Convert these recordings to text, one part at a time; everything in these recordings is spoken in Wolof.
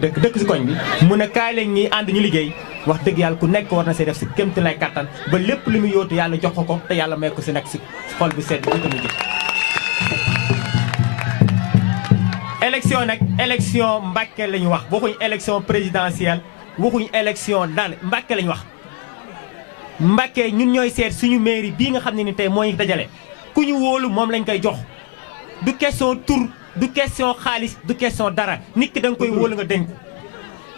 dëkk si koñ bi mu ne kaay leen ñi ànd ñu liggéey wax dëgg yàlla ku nekk war na see def si kémti lay kattan ba lépp lu mu yóotu yàlla jox ko te yàlla may ko si nekk si xol bi sedd bi tamit. élection nag élection Mbacké la ñu wax waxuñ élection présidentielle waxuñ élection daan Mbacké la ñu wax. Mbacké ñun ñooy seet suñu mairie bii nga xam ne ni tey moo ñu dajale ku ñu wóolu moom lañ koy jox du question tur du question xaalis du question dara nit ki da nga koy wóolu nga dénk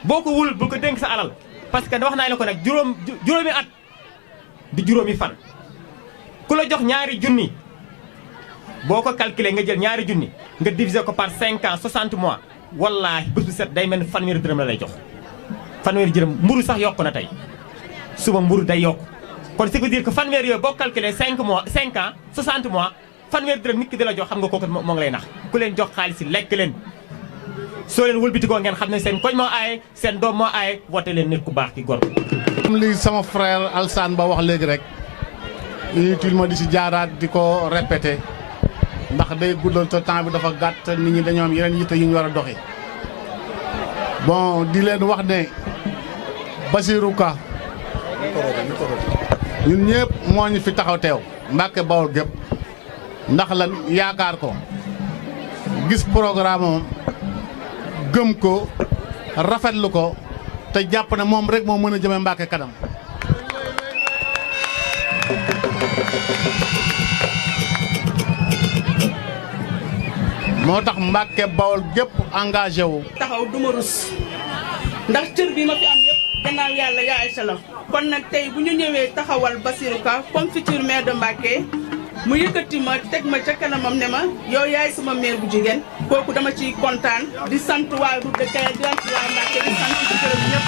boo ko wóolul bu ko dénk sa alal parce que wax naa la ko nag juróomi at du juróomi fan ku la jox ñaari junni boo ko calculé nga jël ñaari junni nga diviser ko par 5 ans 60 mois wallaahi bés bu set day mel ni fanweeri dërëm la lay jox fanweeri dërëm mburu sax yokku na tey suba mburu day yokk kon ce qui veut dire que fanweer yooyu boo calculé 5 mois 5 ans 60 mois fanweer dërëm nit ki di la jox xam nga kooku moo ngi lay nax ku leen jox xaalis si lekk leen soo leen wëlbitikoo ngeen xam ne seen koñ moo aaye seen doom moo aaye woote leen nit ku baax ki gor. comme li sama frère Alsane Ba wax léegi rek inutile ma di si jaaraat di ko répété ndax day guddal te temps bi dafa gàtt nit ñi dañoo am yeneen yitte yu ñu war a doxi bon di leen wax ne Bassirou Ka ñun ñëpp moo ñu fi taxaw teew Mbacké Bawol gépp ndax lan yaakaar ko gis programme am gëm ko rafetlu ko te jàpp ne moom rek moo mën a jëme Mbacké kanam moo tax Mbacké Bawol gépp engagé wu taxaw duma rus ndax cër bi ma fi am yëpp gannaaw yàlla yaa Aïcha la kon nag tey bu ñu ñëwee taxawal Bassirou Ka comme futur maire de Mbacké mu yëkkati ma teg ma ca kanamam ne ma yow yaay sama maire bu jigéen kooku dama ciy kontaan di sant waa route de Kayel di sant waa Mbacké di sant di gërëm ñëpp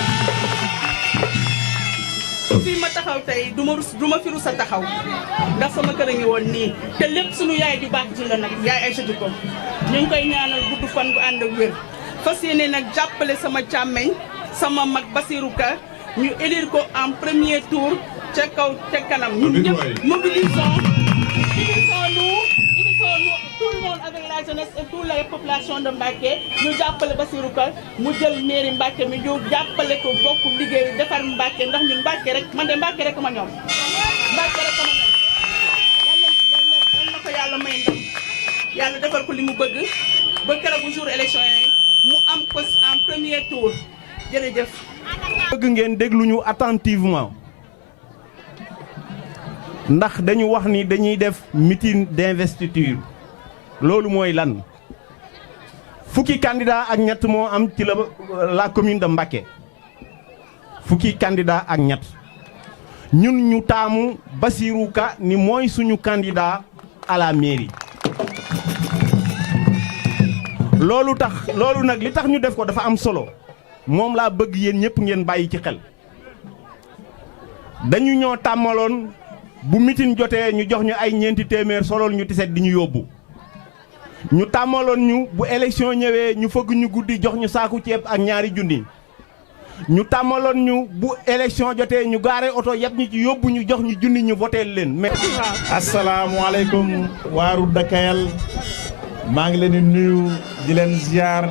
fii ma taxaw tey du ma fi rus a taxaw ndax sama kër a ngi woon nii te lépp sunu yaay ju baax ji la nag yaay Aïcha Diko ñu ngi koy ñaanal gudd fan bu ànd ak wér fas yéene nag jàppale sama càmmeñ sama mag Bassirou Ka ñu élire ko en premier tour ca kaw ca kanam ñun ñëpp mobilisons tout le monde avec la jeunesse et toute la population de Mbacké ñu jàppale Bassirou Ka mu jël mairie Mbacké mi ñu jàppale ko bokk liggéey defar Mbacké ndax ñun Mbacké rek man de Mbacké rek ma ñoom Mbacké rek ma ñoom yal na ko yàlla may ndam yàlla defal ko li mu bëgg ba keroog bu jour élection yi mu am ko en premier tour jërëjëf. bëgg ngeen déglu ñu attentivement ndax dañu wax ni dañuy def meeting d'investiture loolu mooy lan fukki candidat ak ñett moo am ci la commune de Mbacké fukki candidat ak ñett ñun ñu taamu Bassirou Ka ni mooy suñu candidat à la mairie loolu nag li tax ñu def ko dafa am solo moom laa bëgg yéen ñëpp ngeen bàyyi ci xel dañu ñoo tàmmaloon bu mitin jotee ñu jox ñu ay ñeenti téeméer solool ñu tiset di ñu yóbbu ñu tàmmaloon ñu bu élection ñëwee ñu fëgg ñu guddi jox ñu saaku ceeb ak ñaari junni ñu tàmmaloon ñu bu élection jotee ñu gaare oto yëpp ñu ci yóbbu ñu jox ñu junni ñu voteel leen mais asalaamaaleykum waa route de Kayel maa ngi leen di nuyu di leen ziar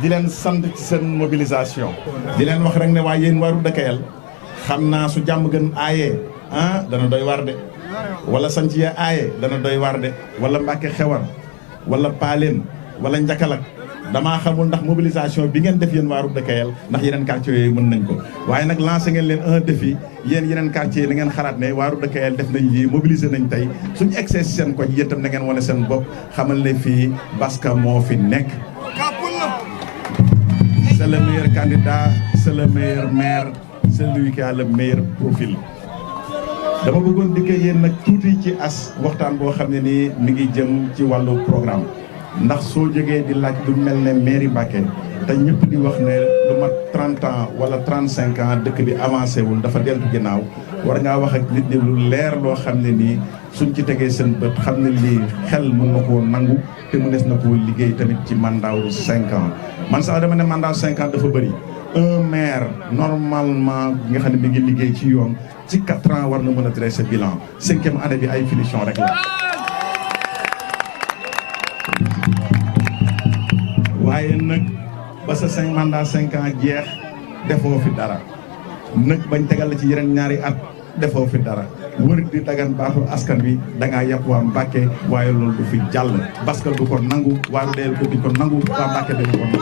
di leen sant ci seen mobilisation di leen wax rek ne waa yéen waa route de Kayel xam naa su jàmm gën aayee dana doy war de wala sanc ya aaye dana doy war de wala Mbacké xewar wala paaleen wala njakalak damaa xamul ndax mobilisation bi ngeen def yéen waa route de Kayel ndax yeneen quartiers yooyu mën nañ ko waaye nag lancé ngeen leen un défi yéen yeneen quartiers yi na ngeen xalaat ne waa route de Kayel def nañ lii mobiliser nañ tey suñu excès si seen koñ yéen itam na ngeen wane seen bopp xamal ne fii Baska moo fi nekk c'est le meilleur candidat c'est le meilleur maire c'est lui qui a le meilleur profil dama bëggoon dikkee yéen nag tuuti ci as waxtaan boo xam ne nii mi ngi jëm ci wàllu programme ndax soo jógee di laaj lu mel ne mairie Mbacké te ñëpp di wax ne lu mat 30 ans wala 35 ans dëkk bi avancé wul dafa deltu ginnaaw war ngaa wax ak nit ñi lu leer loo xam ne nii suñ ci tegee seen bët xam ne lii xel mën na koo nangu te mu des na koo liggéey tamit ci mandat wu 5 ans man sax dama ne mandat 5 ans dafa bëri un maire normalement nga xam ne mi ngi liggéey ci yoon ci 4 ans war na mën a dresser bilan 5e année bi ay finition rek la waaye nag ba sa mandat 5 ans jeex defoo fi dara nag bañ tegal la ci yeneen ñaari at defoo fi dara wër di dagan baatu askan bi da ngaa yàpp waa Mbàkke waaye loolu du fi jàll parce que du ko nangu waa Ndeel ko di ko nangu waa Mbàkke dañu ko nangu.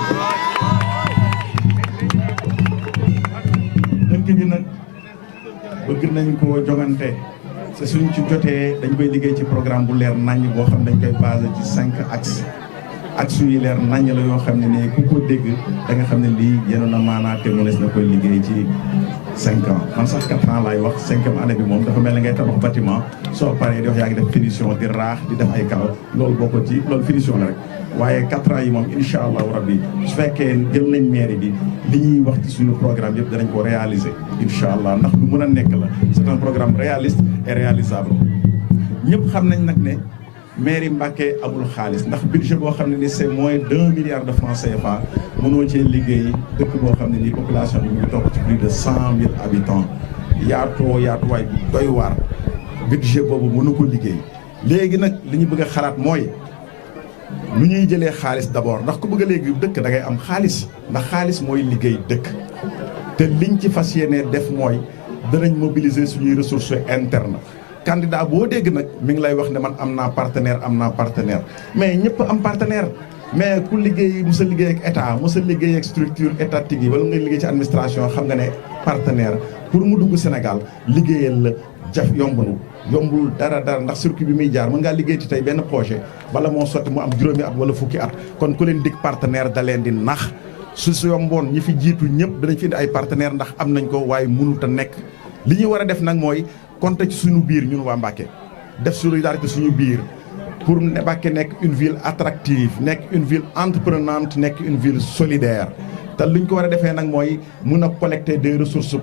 dëkk bi nag bëgg nañ ko jogante te suñ ci jotee dañ koy liggéey ci programme bu leer naññ boo xam dañ koy basé ci 5 axes axes yu leer naññ la yoo xam ne nii ku ko dégg da nga xam ne lii yéen na maanaa te mënees na koy liggéey ci 5 ans man sax 4 ans laay wax 5e année bi moom dafa mel ne ngay tabax bâtiment soo paree di wax yaa ngi def finition di raax di def ay kaw loolu bokkul ci loolu finition la rek waaye 4 ans yi moom incha allahu rabbi su fekkee jël nañ mairie bi li ñuy wax ci suñu programme yëpp danañ ko réaliser incha allah ndax lu mën a nekk la c'est un programme réaliste et réalisable ñëpp xam nañ nag ne mairie Mbacké amul xaalis ndax budget boo xam ne ni c'est moins d'1 milliard de francs CFA mënoo cee liggéey dëkk boo xam ne nii population bi mu ngi topp ci plus de 100 000 habitants yaatuwaay bu doy waar budget boobu mënu ko liggéey léegi nag li ñu bëgg a xalaat mooy nu ñuy jëlee xaalis d'abord ndax ku bëgg a léegi dëkk da ngay am xaalis ndax xaalis mooy liggéey dëkk te liñ ci fas yéene def mooy danañ mobiliser suñuy ressources internes candidat boo dégg nag mi ngi lay wax ne man am naa partenaire mais ñëpp am partenaire mais ku liggéey mos a liggéey ak état mos a liggéey ak structure étatique yi wala nga liggéey ci administration xam nga ne partenaire pour mu dugg Sénégal liggéeyal la yombul dara ndax circuit bi muy jaar mën ngaa liggéey ci tey benn projet bala moo sotti mu am juróomi at wala fukki at kon ku leen dig partenaire da leen di nax su yomboon ñi fi jiitu ñëpp danañ fi indi ay partenaire ndax am nañ ko waaye mënut a nekk li ñuy war a def nag mooy compter ci suñu biir ñun waa Mbacké def solidarité suñu biir pour Mbacké nekk une ville attractive nekk une ville entreprenante nekk une ville solidaire te luñ ko war a defee nag mooy mun a collecter des ressources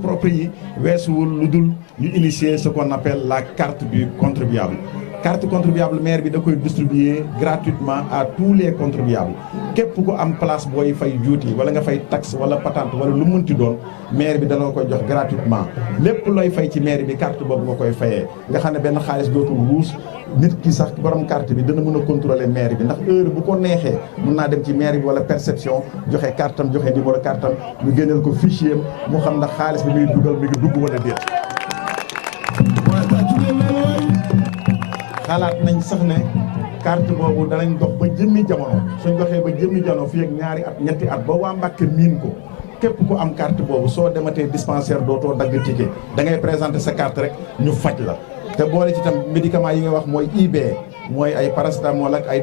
propres yi weesuwul lu dul ñu initier ce qu'on appelle la carte du contribuable maire bi da koy distribuer gratuitement à tous les contribuables képp ku am place booy fay juuti wala nga fay taxe wala patente wala lu munti doon maire bi dana koy jox gratuitement lépp looy fay ci maire bi carte boobu nga koy fayee nga xam ne benn xaalis dootul ruus nit ki sax borom carte bi dana mën a contrôler maire bi ndax heure bu ko neexee mën naa dem ci maire bi wala perception joxe carte am joxe numéro carte am ñu génneel ko fichier am mu xam ndax xaalis bi muy dugal mi ngi dugg wala déet. xalaat nañ sax ne carte boobu danañ dox ba jëmmi jamono suñ doxee ba jëmmi jamono fii ak ñaari at ñetti at ba waa Mbacké miin ko képp ku am carte boobu soo dematee dispensaire dootoo dagg ticket da ngay présenter sa carte rek ñu faj la te boole ci tam médicaments yi nga wax mooy IB mooy ay paracétamol ak ay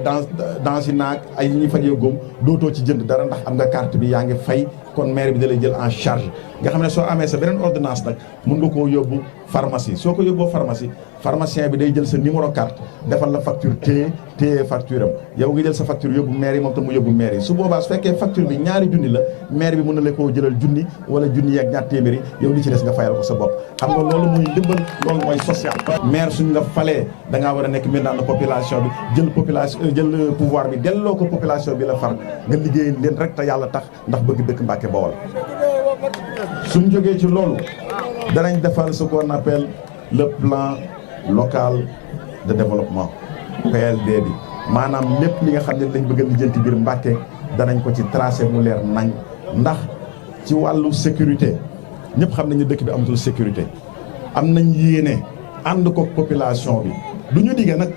Dansina ay ñuy fajee góom dootoo ci jënd dara ndax am nga carte bi yaa ngi fay kon maire bi da lay jël en charge nga xam ne soo amee sa beneen ordonnance nag mun nga koo yóbbu pharmacie soo ko yóbboo pharmacie pharmacien bi day jël sa numéro carte defal la facture téye facture am yow nga jël sa facture yóbbu maire yi moom tam mu yóbbu maire yi su boobaa su fekkee facture bi ñaari junni la maire bi mën na la koo jëlal junni wala junni ak ñaar téeméeri yow li ci des nga fayal ko sa bopp xam nga loolu muy ndimbal loolu mooy social maire suñ la falee da ngaa war a nekk maintenant na population bi jël pouvoir bi delloo ko population bi la far nga liggéey leen rek te yàlla tax ndax bëgg dëkk Mbacké Bawol suñ jógee ci loolu danañ defal ce qu'on appelle le plan local de développement PLD bi maanaam lépp li nga xam ne lañ bëgg a lijjanti biir Mbacké danañ ko ci tracé mu leer nañ ndax ci wàllu sécurité ñëpp xam nañu dëkk bi amatul sécurité am nañ yéene ànd ko population bi du ñu diggee nag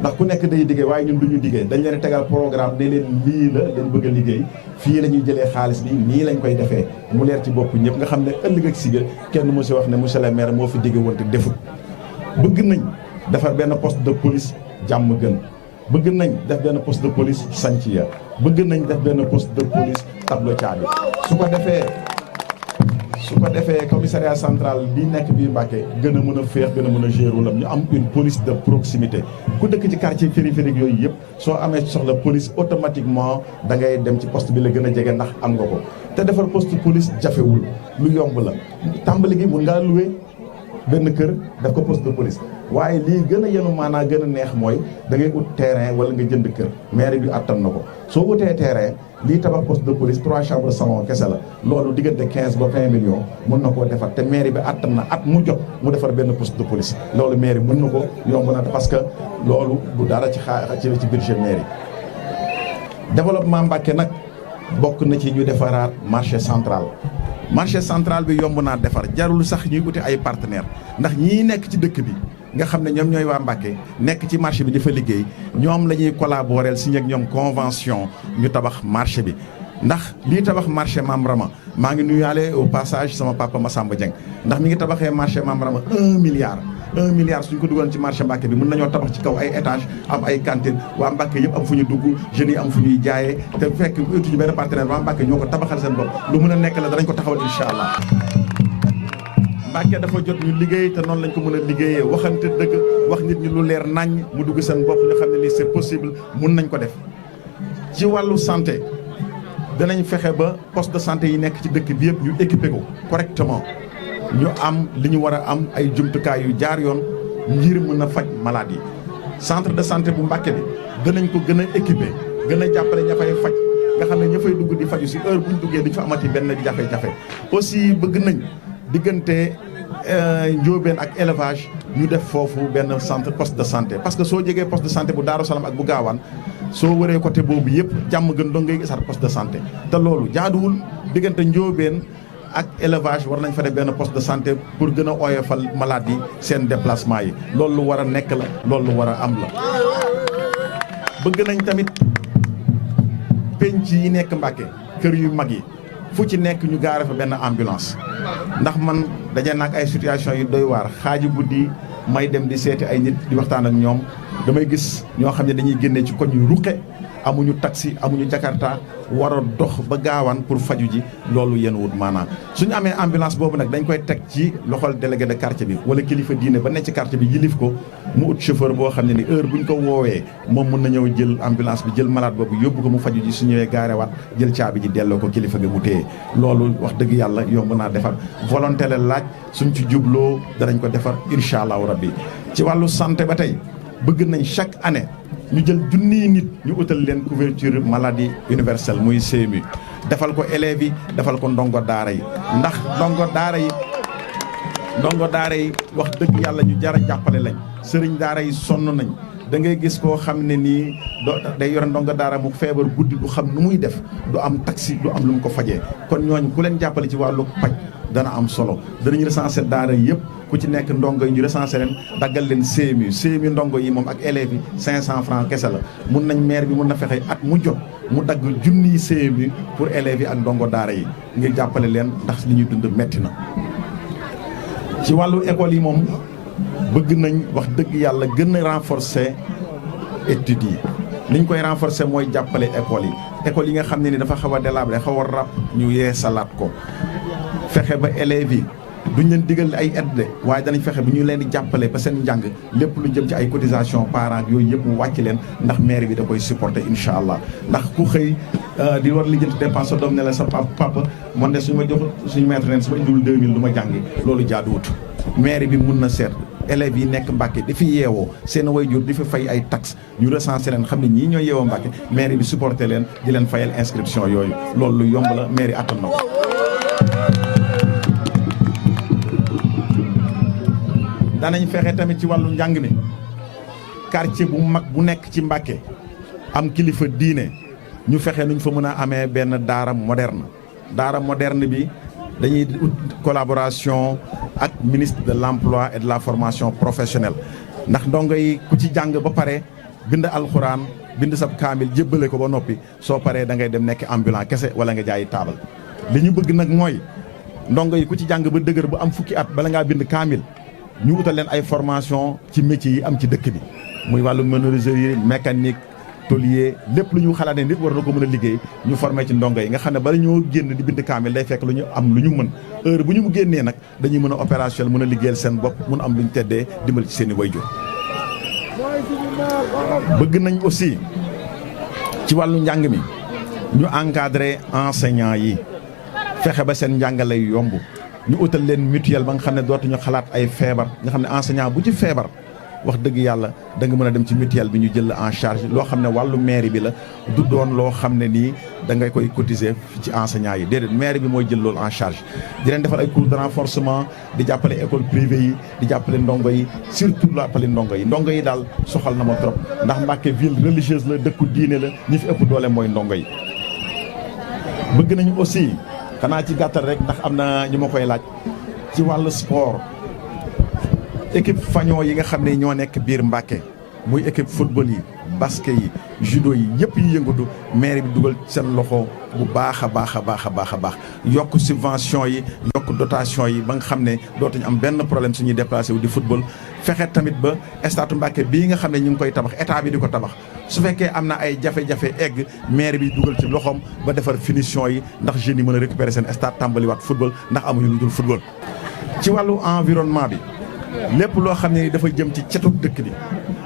ndax ku nekk day diggee waaye ñun du ñu diggee dañ leen tegal programme ne leen lii la leen bëgg a liggéey fii la ñuy jëlee xaalis bi nii lañ koy defee mu leer ci bopp ñëpp nga xam ne ëllëg ak si biir kenn mu si wax ne monsieur le maire moo fi digge woon te defut bëgg nañ defar benn poste de police jàmm gën bëgg nañ def benn poste de police Santhia bëgg nañ def benn poste de police Tableau Thiaby su ko defee commissariat central bi nekk biir Mbacké gën a mën a féex gën a mën a gérer wala ñu am une police de proximité ku dëkk ci quartier périphérique yooyu yëpp soo amee soxla police automatiquement da ngay dem ci poste bi la gën a jege ndax am nga ko te defar poste police jafewul lu yomb la tàmbali gi mun ngaa louer benn kër def ko poste de police waaye lii gën a yenu maanaa gën a neex mooy da ngay ut terrain wala nga jënd kër maire bi attan na ko soo utee terrain lii tabax poste de police 3 chambres salon kese la loolu diggante 15 ba 20 millions mun na koo defar te maire bi attan na at mu jot mu defar benn poste de police loolu maire bi mën na ko yomb na parce que loolu du dara ci budget maire yi développement Mbacké nag bokk na ci ñu defaraat marché central bi yomb naa defar jarul sax ñuy uti ay partenaires ndax ñii nekk ci dëkk bi nga xam ne ñoom ñooy waa Mbacké nekk ci marché bi di fa liggéey ñoom la ñuy collaborer signé ak ñoom convention ñu tabax marché bi ndax lii tabax marché Mame Rama maa ngi nuyaale au passage sama papa Massamba Dieng ndax mi ngi tabaxee marché Mame Rama 1 milliard suñ ko dugal ci marché Mbacké bi mën nañoo tabax ci kaw ay étage am ay cantine waa Mbacké yëpp am fu ñu dugg jeunes yi am fu ñuy jaayee te bu fekk utuñu benn partenaire waa Mbacké ñoo ko tabaxal seen bopp lu mën a nekk la danañ ko taxawal incha allah. Mbacké dafa jot ñu liggéey te noonu lañ ko mën a liggéeyee waxante dëgg wax nit ñi lu leer naññ mu dugg seen bopp ñu xam ne lii c'est possible mun nañ ko def. ci wàllu santé danañ fexe ba poste de santé yi nekk ci dëkk bi yëpp ñu équipé ko correctement ñu am li ñu war a am ay jumtukaay yu jaar yoon ngir mën a faj malade yi. centre de santé bu Mbacké bi danañ ko gën a équipé gën a jàppale ña fay faj nga xam ne ña fay dugg di faju si heure bu ñu duggee duñ fa amati benn jafe-jafe aussi bëgg nañ. diggante njóobeen ak élevage ñu def foofu benn centre poste de santé parce que soo jegee poste de santé bu Daaru Salaam ak bu Gaawaan soo wëree côté boobu yëpp jàmm gën dong ngay gisaat poste de santé te loolu jaaduwul diggante njóobeen ak élevage war nañ fa def benn poste de santé pour gën a oyofal malade yi seen déplacement yi loolu lu war a nekk la loolu lu war a am la. bëgg nañ tamit penc yi nekk Mbacké kër yu mag yi fu ci nekk ñu gaare fa benn ambulance ndax man daje naag ay situation yu doy waar xaaji guddi may dem di seeti ay nit di waxtaan ak ñoom damay gis ñoo xam ne dañuy génnee ci koñ yu ruqe amuñu taxi amuñu jakarta war a dox ba gaawaan pour faju ji loolu yéen wut maanaam suñu amee ambulance boobu nag dañ koy teg ci loxol délégué de quartier bi wala kilifa diine ba nekk ci quartier bi yilif ko mu ut chauffeur boo xam ne ni heure buñ ko woowee moom mën na ñëw jël ambulance bi jël malade boobu yóbbu ko mu faju ji su ñëwee gaarewaat jël caabi ji delloo ko kilifa gi mu téye loolu wax dëgg yàlla yomb naa defar volonté la laaj suñ ci jubloo danañ ko defar incha allahu rabbi ci wàllu santé ba tey bëgg nañ chaque année ñu jël junniy nit ñu utal leen couverture maladie universelle muy CMU defal ko élèves yi defal ko ndongo daara yi ndax ndongo daara yi wax dëgg yàlla ñu jar a jàppale lañ sëriñ daara yi sonn nañ da ngay gis koo xam ne nii day yore ndongo daara mu feebar guddi du xam nu muy def du am taxi du am lu mu ko fajee kon ñooñu ku leen jàppale ci wàllu paj dana am solo danañu recensé daara yëpp ku ci nekk ndongo yi ñu recensé leen daggal leen CMU ndongo yi moom ak élèves yi 500 francs kese la mun nañ maire bi mun na fexe at mu jot mu dagg junniy CMU pour élèves yi ak ndongo daara yi ngir jàppale leen ndax li ñuy dund metti na. ci wàllu école yi moom bëgg nañ wax dëgg yàlla gën a renforcer études yi li ñu koy renforcer mooy jàppale école yi nga xam ne ni dafa xaw a délabré xaw a rab ñu yeesalaat ko fexe ba élèves yi duñ leen digal ay aide waaye danañ fexe bu ñu leen di jàppale ba seen njàng lépp lu jëm ci ay cotisation parents yooyu yëpp mu wàcc leen ndax mairie bi da koy supporter incha allah ndax ku xëy di war lijjanti dépense sa doom ne la sa papa man de suñu ma jox suñu maître ren su ma indiwul 2000 du ma jàngi loolu jaaduwut mairie bi mun na seet élèves yi nekk Mbacké di fi yeewoo seen waajur di fi fay ay taxes ñu recensé leen xam ne ñii ñooy yeewoo Mbacké mairie bi supporter leen di leen fayal inscription yooyu loolu lu yomb la mairie attan na ko. danañ fexe tamit ci wàllu njàng mi quartier bu mag bu nekk ci Mbacké am kilifa diine ñu fexe nuñ fa mën a amee benn daara moderne bi dañuy ut collaboration ak ministre de l'emploi et de la formation professionnelle ndax ndongo yi ku ci jàng ba pare bind alxuraan bind sab kaamil jébbale ko ba noppi soo paree da ngay dem nekk ambulant kese wala nga jaayi taabal li ñu bëgg nag mooy ndongo yi ku ci jàng ba dëgër bu am fukki at bala ngaa bind kaamil ñu utal leen ay formation ci métiers yi am ci dëkk bi muy wàllu menuiserie mécanique tôlier lépp lu ñu xalaat ne nit war na ko mën a liggéey ñu formé ci ndongo yi nga xam ne bala ñoo génn di bind kaamil day fekk lu ñu am lu ñu mën heure bu ñu génnee nag dañuy mën a opérationnel mën a liggéeyal seen bopp mën a am lu ñu teddee dimbali ci seen i wayjur bëgg nañ aussi ci wàllu njàng mi ñu encadrer enseignants yi fexe ba seen njàngale yomb ñu utal leen mutuelle ba nga xam ne dootuñu xalaat ay feebar nga xam ne enseignant bu ci feebar wax dëgg yàlla da nga mën a dem ci mutuelle bi ñu jël la en charge loo xam ne wàllu mairie bi la du doon loo xam ne nii da ngay koy cotiser ci enseignants yi déedéet mairie bi mooy jël loolu en charge di leen defal ay cours de renforcement di jàppale école privée yi di jàppale ndongo yi surtout jàppale ndongo yi daal soxal na ma trop ndax Mbacké ville religieuse la dëkku diine la ñi fi ëpp doole mooy ndongo yi bëgg nañu aussi xanaa ci gàttal rek ndax am na ñu ma koy laaj ci wàllu sport équipe fañoo yi nga xam ne ñoo nekk biir Mbacké muy équipe football yi basket yi judo yi yëpp yi yëngatu maire bi dugal seen loxo bu baax a baax a baax a baax a baax yokk subvention yi yokk dotation yi ba nga xam ne dootuñu am benn problème suñuy déplacé wu di football fexe tamit ba stade Mbacké bii nga xam ne ñu ngi koy tabax état bi di ko tabax su fekkee am na ay jafe-jafe egg maire bi dugal ci loxoom ba defar finition yi ndax jeunes yi mën a récupérer seen stade tàmbaliwaat football ndax amuñu lu dul football. ci wàllu environnement bi lépp loo xam ne dafa jëm ci cetuk dëkk bi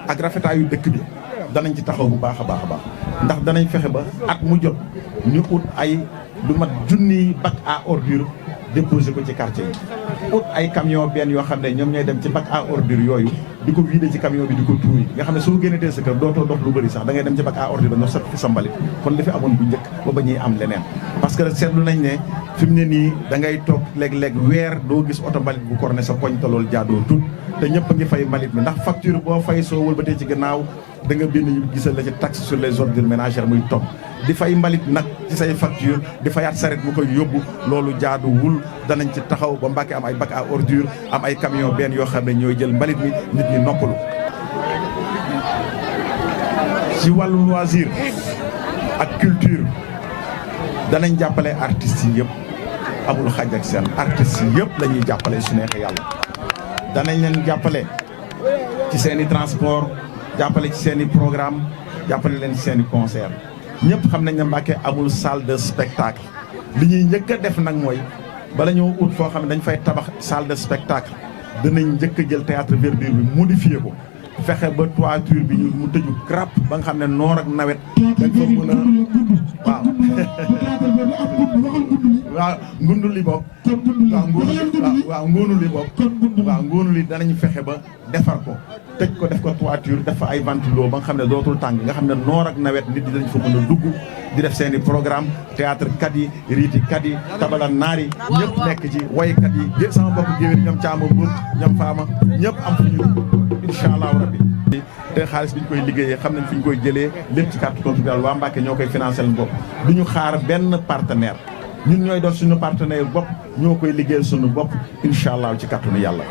ak rafetaayu dëkk bi danañ ci taxaw bu baax a baax a baax ndax danañ fexe ba at mu jot ñu ut ay lu mat junniy bac à ordure déposé ko ci quartier yi ut ay camion benn yoo xam ne ñoom ñooy dem ci bac à ordure yooyu di ko vider ci camion bi di ko tuuri nga xam ne soo génnetee sa kër dootoo dox lu bëri sax da ngay dem ci bac à ordure ba ñoo sat fi sa mbalit kon li fi amoon bu njëkk ba ba ñuy am leneen parce que seetlu nañ ne fi mu ne nii da ngay toog léeg-léeg weer doo gis oto mbalit bu korne sa koñ te loolu jaadoo tut te ñëpp a ngi fay mbalit mi ndax facture boo fay soo wëlbatee ci gannaaw da nga bind ñu gisal la ci taxe sur les ordures ménagères muy topp di fay mbalit nag ci say facture di fayaat saret bu koy yóbbu loolu jaaduwul danañ ci taxaw ba Mbacké am ay bac à ordure am ay camion benn yoo xam ne ñooy jël mbalit mi nit ñi noppalu. ci wàllu loisir ak culture danañ jàppale artistes yi yëpp amul xaj ak seen artistes yi yëpp la ñuy jàppale su neexee yàlla danañ leen jàppale ci seen i transport jàppale ci seen i programme jàppale leen ci seen i concert ñëpp xam nañ ne Mbacké amul salle de spectacle li ñuy njëkk a def nag mooy bala ñoo ut foo xam ne dañ fay tabax salle de spectacle danañ njëkk a jël théâtre verdure bi modifié ko fexe ba toiture bi ñu mu tëju crap ba nga xam ne noor ak nawet dañ fa mën a waaw ngundu li bopp waaw ngóonu li bopp waaw ngóonu li danañ fexe ba defar ko tëj ko def ko toiture def fa ay ventilo ba nga xam ne dootul tàng nga xam ne noor ak nawet nit ñi dañ fa mën a dugg di def seen i programme théâtre kat yi riiti kat yi tabala naar yi ñëpp nekk ci waykat yi sama mbokk géwél ñoom caama bur ñoom faama ñëpp am fu ñu incha allahu rabbi te xaalis bi ñu koy liggéeyee xam nañ fi ñu koy jëlee lépp ci carte contribuable waa Mbacké ñoo koy financé leen bopp du ñu xaar benn partenaire ñun ñooy doon suñu partenaire bopp ñoo koy liggéeyal suñu bopp incha allah ci kàttanu yàlla